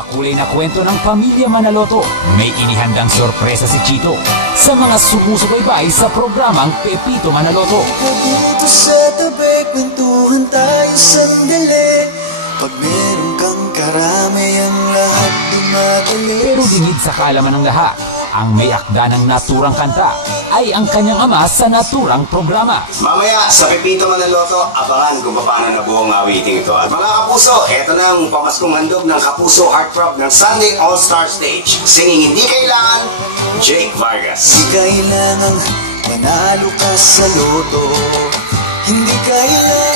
makulay na kwento ng pamilya Manaloto. May inihandang sorpresa si Chito sa mga sumusubaybay sa programang Pepito Manaloto. Dito sa tabi, kwentuhan tayo sandali. Pag meron kang karami, ang lahat dumadali. Pero dingid sa kaalaman ng lahat, ang may akda ng naturang kanta ay ang kanyang ama sa naturang programa. Mamaya sa Pepito Manaloto, abangan kung paano nabuo ang awiting ito. At mga kapuso, eto na ang pamaskong handog ng Kapuso Heartthrob ng Sunday All-Star Stage. Singing Hindi Kailangan, Jake Vargas. Hindi kailangan manalo ka sa loto. Hindi kailangan.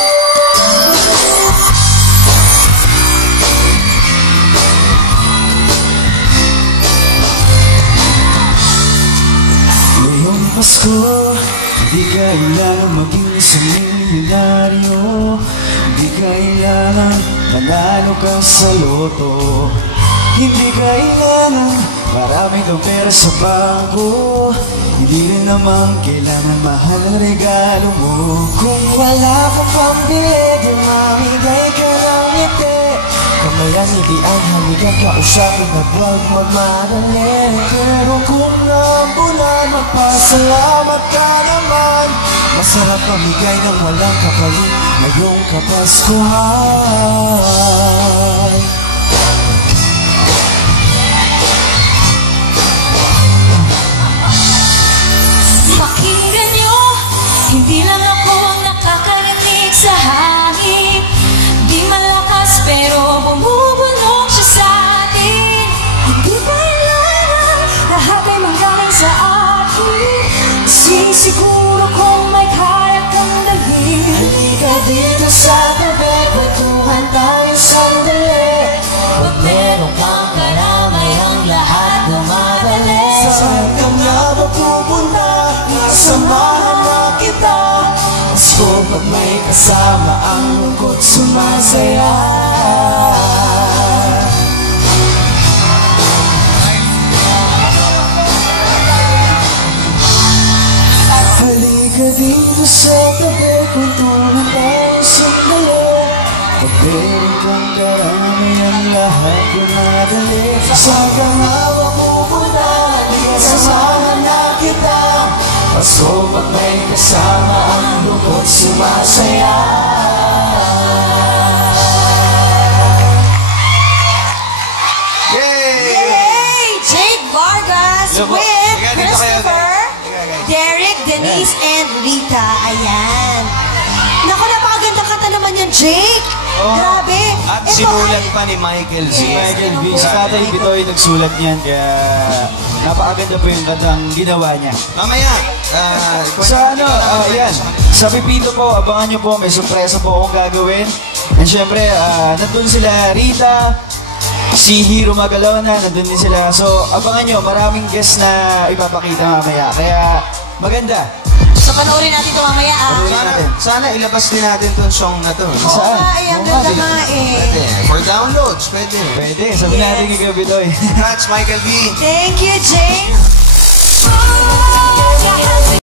Pasko, di kailangan maging isang milyonaryo. Di kailangan manalo ka sa loto. Hindi kailangan marami kang pera sa bangko. Hindi rin naman kailangan mahal ang regalo mo. Kung wala kang pambili, di mamigay ka ng ngiti. Kamayan hindi ang haligang kausapin at huwag magmadali. Pero kung naambunan, magpasalamat ka naman. Masarap mamigay ng walang kapalit ngayong Kapaskuhan. Pakinggan nyo, hindi lang ako ang nakakarinig sa hangin. Di malakas pero bumubulong siya sa atin. Hindi kailangan lahat ay manggaling sa atin. Sisiguro kung may kaya kang dalhin. Halika dito sa tabi, kwentuhan tayo sandali. Pag meron kang karamay, ang lahat dumadali. Saan ka nga ba pupunta? Samahan na kita. Pasko pag may kasama, ang lungkot sumasaya. Halika dito sa tabi, kwentuhan tayo sandali. Pag meron kang karami, ang lahat dumadali. Saan ka nga ba pupunta? Samahan na kita. Pasko pag may kasama, ang lungkot sumasaya. Yay! Jake Vargas with Christopher, Derek, Denise, and Rita. Ayan. Naku, napakaganda kanta naman yan, Jake. Grabe. At sinulat pa ni Michael Z. Michael V. Si Tatay Bitoy nagsulat niyan, kaya napakaganda po yung kantang ginawa niya. Mamaya, Sa ano, yan. Sa Pepito po, abangan nyo po, may sorpresa po akong gagawin. And syempre, nandun sila Rita, si Hiro Magalona, nandun din sila. So, abangan nyo, maraming guests na ipapakita mamaya. Kaya, maganda. So, panoorin natin ito mamaya, sana ilabas din natin itong song na to. Oo nga, ang ganda nga eh. Pwede. For downloads, pwede. Pwede, sabi natin kay Bitoy. Congrats, Michael V. Thank you, Jake.